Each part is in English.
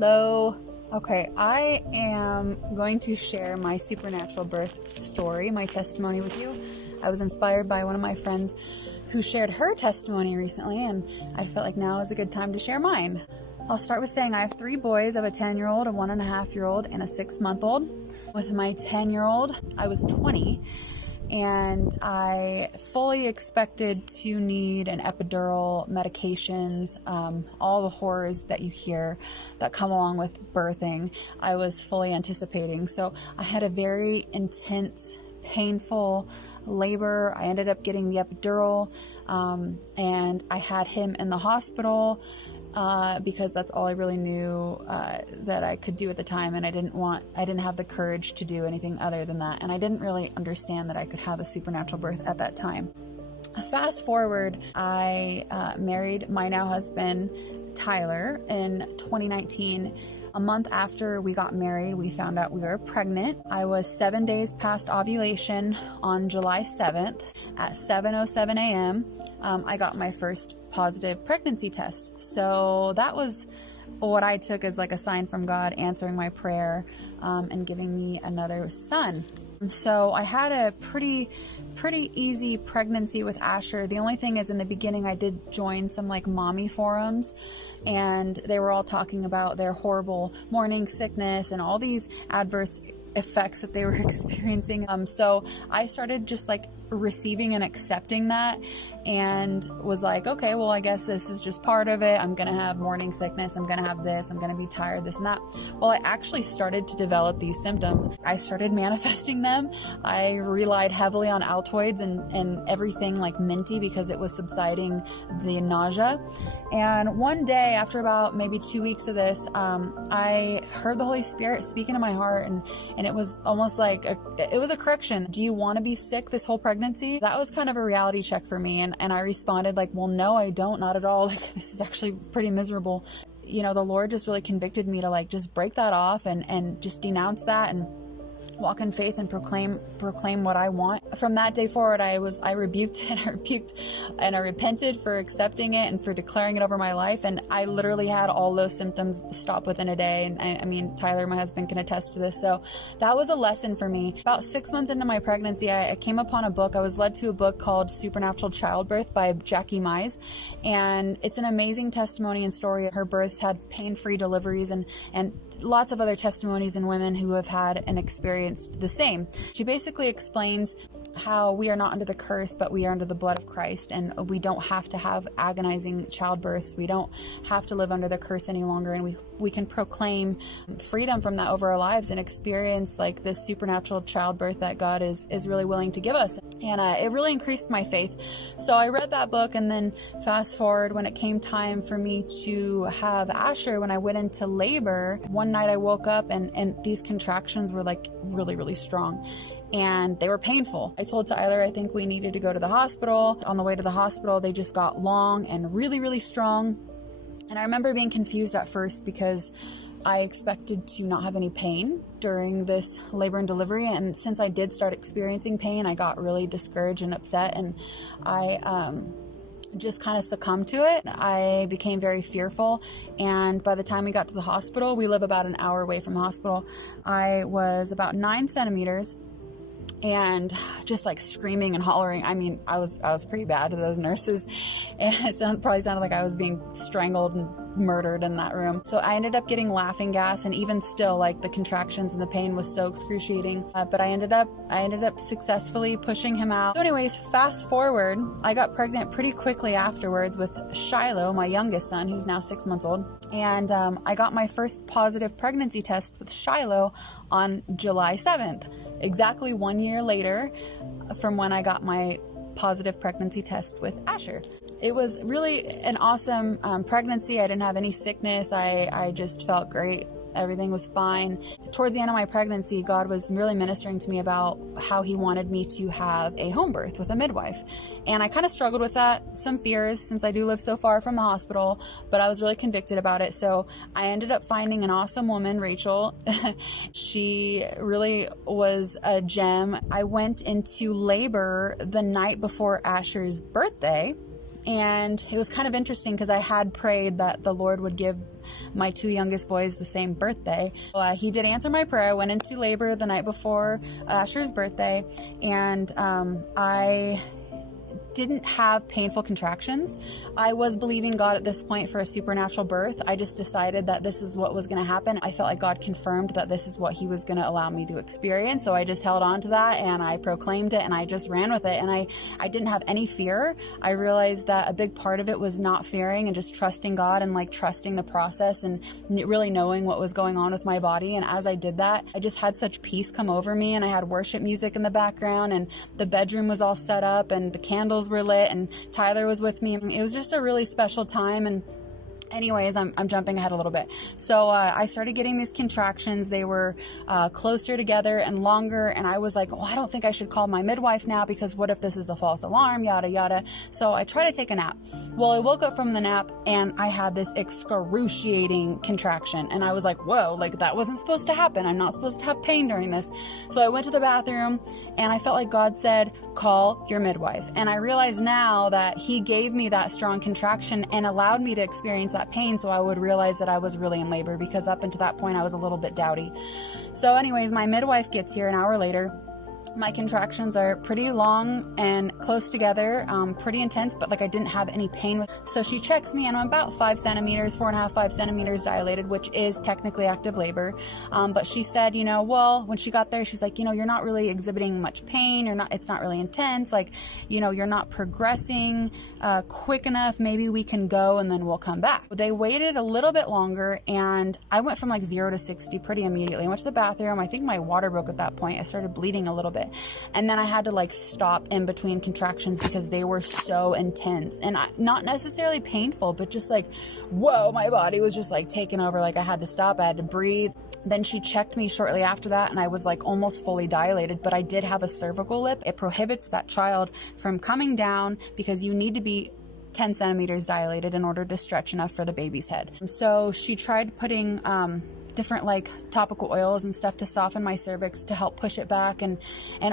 Hello. Okay, I am going to share my supernatural birth story, my testimony with you. I was inspired by one of my friends who shared her testimony recently, and I felt like now is a good time to share mine. I'll start with saying I have 3 boys. I have a 10-year-old, a 1.5-year-old, and a 6-month-old. With my 10-year-old, I was 20. And I fully expected to need an epidural, medications, all the horrors that you hear that come along with birthing, I was fully anticipating. So I had a very intense, painful labor. I ended up getting the epidural, and I had him in the hospital because that's all I really knew that I could do at the time, and I didn't have the courage to do anything other than that, and I didn't really understand that I could have a supernatural birth at that time. Fast forward, I married my now husband, Tyler, in 2019. A month after we got married, we found out we were pregnant. I was 7 days past ovulation on July 7th at 7:07 a.m. I got my first positive pregnancy test. So that was what I took as like a sign from God answering my prayer and giving me another son. So I had a pretty easy pregnancy with Asher. The only thing is, in the beginning I did join some like mommy forums, and they were all talking about their horrible morning sickness and all these adverse effects that they were experiencing. So I started just like receiving and accepting that, and was like, okay, well, I guess this is just part of it. I'm gonna have morning sickness, I'm gonna have this, I'm gonna be tired, this and that. Well, I actually started to develop these symptoms. I started manifesting them. I relied heavily on Altoids and everything like minty because it was subsiding the nausea. And one day, after about maybe 2 weeks of this, I heard the Holy Spirit speaking to my heart, and it was almost like it was a correction. Do you want to be sick this whole pregnancy? That was kind of a reality check for me, and I responded like, well, no, I don't, not at all. Like, this is actually pretty miserable. You know, the Lord just really convicted me to like just break that off and just denounce that and walk in faith and proclaim what I want. From that day forward, I rebuked and I repented for accepting it and for declaring it over my life. And I literally had all those symptoms stop within a day. And I mean, Tyler, my husband, can attest to this. So that was a lesson for me. About 6 months into my pregnancy, I came upon a book. I was led to a book called Supernatural-Childbirth by Jackie Mize. And it's an amazing testimony and story. Her births had pain-free deliveries and lots of other testimonies in women who have had and experienced the same. She basically explains how we are not under the curse, but we are under the blood of Christ, and we don't have to have agonizing childbirths. We don't have to live under the curse any longer, and we can proclaim freedom from that over our lives and experience like this supernatural childbirth that God is really willing to give us. And it really increased my faith. So I read that book, and then fast forward, when it came time for me to have Asher, when I went into labor, one night I woke up and these contractions were like really strong, and they were painful. I told Tyler I think we needed to go to the hospital. On the way to the hospital, they just got long and really strong. And I remember being confused at first because I expected to not have any pain during this labor and delivery, and since I did start experiencing pain, I got really discouraged and upset, and I just kind of succumbed to it. I became very fearful, and by the time we got to the hospital, we live about an hour away from the hospital, I was about 9 centimeters and just like screaming and hollering. I mean, I was pretty bad to those nurses. It probably sounded like I was being strangled and murdered in that room. So I ended up getting laughing gas, and even still, like, the contractions and the pain was so excruciating. But I ended up successfully pushing him out. So anyways, fast forward, I got pregnant pretty quickly afterwards with Shiloh, my youngest son, who's now 6 months old. And I got my first positive pregnancy test with Shiloh on July 7th. Exactly 1 year later from when I got my positive pregnancy test with Asher. It was really an awesome pregnancy. I didn't have any sickness. I just felt great. Everything was fine. Towards the end of my pregnancy, God was really ministering to me about how he wanted me to have a home birth with a midwife. And I kind of struggled with that, some fears, since I do live so far from the hospital, but I was really convicted about it. So I ended up finding an awesome woman, Rachel. She really was a gem. I went into labor the night before Asher's birthday, And it was kind of interesting because I had prayed that the Lord would give my 2 youngest boys the same birthday. He did answer my prayer. I went into labor the night before Asher's birthday, and I didn't have painful contractions. I was believing God at this point for a supernatural birth. I just decided that this is what was going to happen. I felt like God confirmed that this is what he was going to allow me to experience. So I just held on to that and I proclaimed it and I just ran with it. And I didn't have any fear. I realized that a big part of it was not fearing and just trusting God and like trusting the process and really knowing what was going on with my body. And as I did that, I just had such peace come over me, and I had worship music in the background, and the bedroom was all set up and the candles were lit and Tyler was with me. It was just a really special time. And anyways, I'm jumping ahead a little bit. So I started getting these contractions. They were closer together and longer. And I was like, oh, I don't think I should call my midwife now, because what if this is a false alarm, yada, yada. So I tried to take a nap. Well, I woke up from the nap and I had this excruciating contraction. And I was like, whoa, like that wasn't supposed to happen. I'm not supposed to have pain during this. So I went to the bathroom and I felt like God said, call your midwife. And I realize now that he gave me that strong contraction and allowed me to experience that pain, so I would realize that I was really in labor, because up until that point I was a little bit doubty. So anyways, my midwife gets here an hour later. My contractions are pretty long and close together, pretty intense, but like I didn't have any pain. So she checks me and I'm about 5 centimeters, 4.5, 5 centimeters dilated, which is technically active labor. But she said, well, when she got there, she's like, you're not really exhibiting much pain. It's not really intense. Like, you're not progressing quick enough. Maybe we can go and then we'll come back. They waited a little bit longer and I went from like 0 to 60 pretty immediately. I went to the bathroom. I think my water broke at that point. I started bleeding a little bit. And then I had to like stop in between contractions because they were so intense and not necessarily painful, but just like, whoa, my body was just like taking over. Like I had to stop, I had to breathe. Then she checked me shortly after that and I was like almost fully dilated, but I did have a cervical lip. It prohibits that child from coming down because you need to be 10 centimeters dilated in order to stretch enough for the baby's head. So she tried putting different like topical oils and stuff to soften my cervix to help push it back, and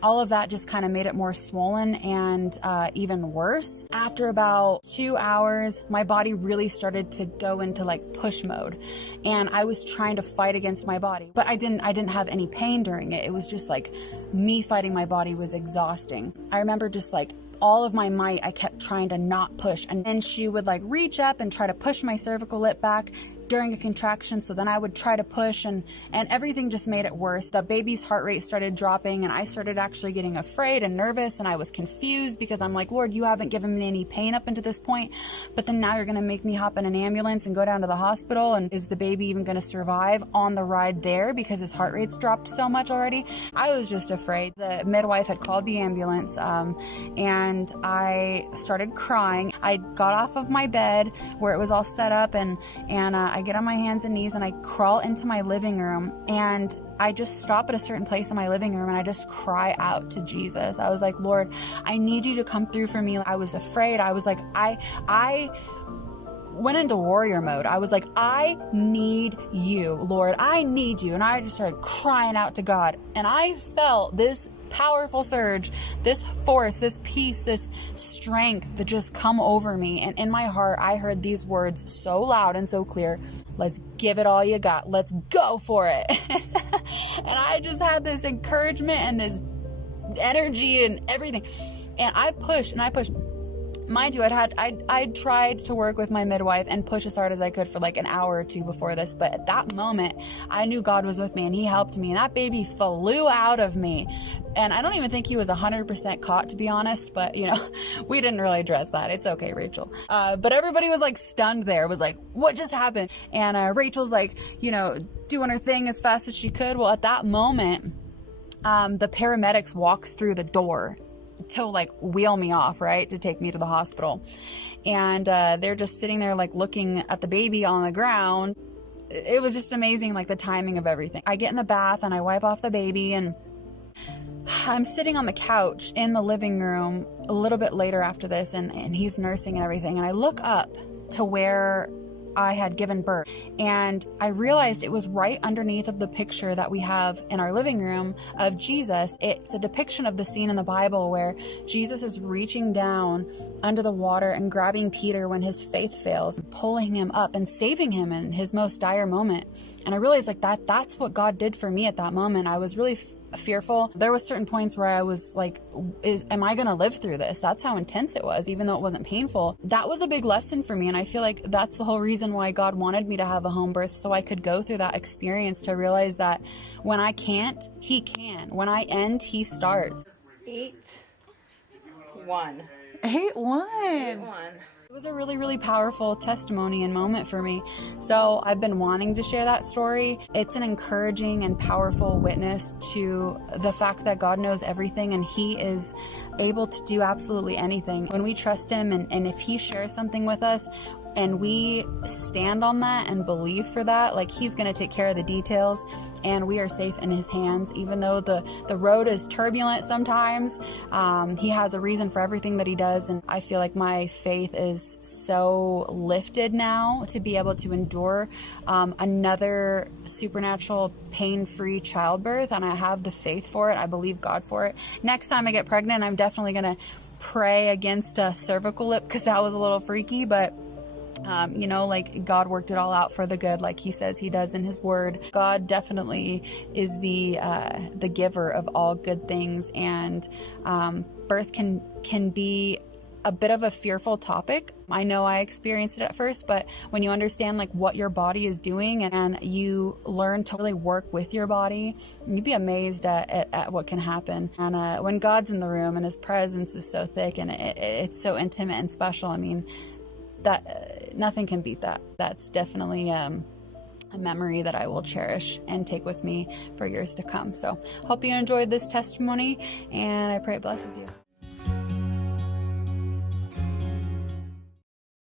all of that just kind of made it more swollen and even worse. After about 2 hours, my body really started to go into like push mode, and I was trying to fight against my body, but I didn't have any pain during it. It was just like me fighting my body was exhausting. I remember just like all of my might, I kept trying to not push, and then she would like reach up and try to push my cervical lip back during a contraction. So then I would try to push and everything just made it worse. The baby's heart rate started dropping and I started actually getting afraid and nervous, and I was confused because I'm like, Lord, you haven't given me any pain up until this point, but then now you're going to make me hop in an ambulance and go down to the hospital, and is the baby even going to survive on the ride there because his heart rate's dropped so much already? I was just afraid. The midwife had called the ambulance and I started crying. I got off of my bed where it was all set up and I get on my hands and knees and I crawl into my living room, and I just stop at a certain place in my living room and I just cry out to Jesus. I was like, Lord, I need you to come through for me. I was afraid. I was like, I went into warrior mode. I was like, I need you, Lord. I need you. And I just started crying out to God. And I felt this powerful surge, this force, this peace, this strength that just come over me. And in my heart, I heard these words so loud and so clear: let's give it all you got. Let's go for it. And I just had this encouragement and this energy and everything. And I pushed and I pushed. Mind you, I'd tried to work with my midwife and push as hard as I could for like an hour or two before this, but at that moment I knew God was with me and he helped me, and that baby flew out of me. And I don't even think he was 100% caught, to be honest, but we didn't really address that. It's okay, Rachel. But everybody was like stunned there. It was like, what just happened? And Rachel's like, doing her thing as fast as she could. Well, at that moment, the paramedics walked through the door to like wheel me off, right, to take me to the hospital. And they're just sitting there like looking at the baby on the ground. It was just amazing, like the timing of everything. I get in the bath and I wipe off the baby, and I'm sitting on the couch in the living room a little bit later after this, and he's nursing and everything, and I look up to where I had given birth. And I realized it was right underneath of the picture that we have in our living room of Jesus. It's a depiction of the scene in the Bible where Jesus is reaching down under the water and grabbing Peter when his faith fails, and pulling him up and saving him in his most dire moment. And I realized like that's what God did for me at that moment. I was really fearful. There was certain points where I was like, am I going to live through this? That's how intense it was, even though it wasn't painful. That was a big lesson for me. And I feel like that's the whole reason why God wanted me to have a home birth, so I could go through that experience to realize that when I can't, he can. When I end, he starts. 8-1. 8-1. It was a really, really powerful testimony and moment for me. So I've been wanting to share that story. It's an encouraging and powerful witness to the fact that God knows everything and he is able to do absolutely anything. When we trust him and if he shares something with us, and we stand on that and believe for that, like he's going to take care of the details, and we are safe in his hands. Even though the road is turbulent sometimes, he has a reason for everything that he does. And I feel like my faith is so lifted now to be able to endure another supernatural pain-free childbirth, and I have the faith for it. I believe God for it. Next time I get pregnant, I'm definitely going to pray against a cervical lip, because that was a little freaky, but you know, like God worked it all out for the good, like he says he does in his word. God definitely is the giver of all good things, and birth can be a bit of a fearful topic. I know I experienced it at first, but when you understand like what your body is doing and you learn to really work with your body, you'd be amazed at what can happen. And when God's in the room and his presence is so thick and it's so intimate and special, I mean, that nothing can beat that. That's definitely a memory that I will cherish and take with me for years to come. So hope you enjoyed this testimony, and I pray it blesses you.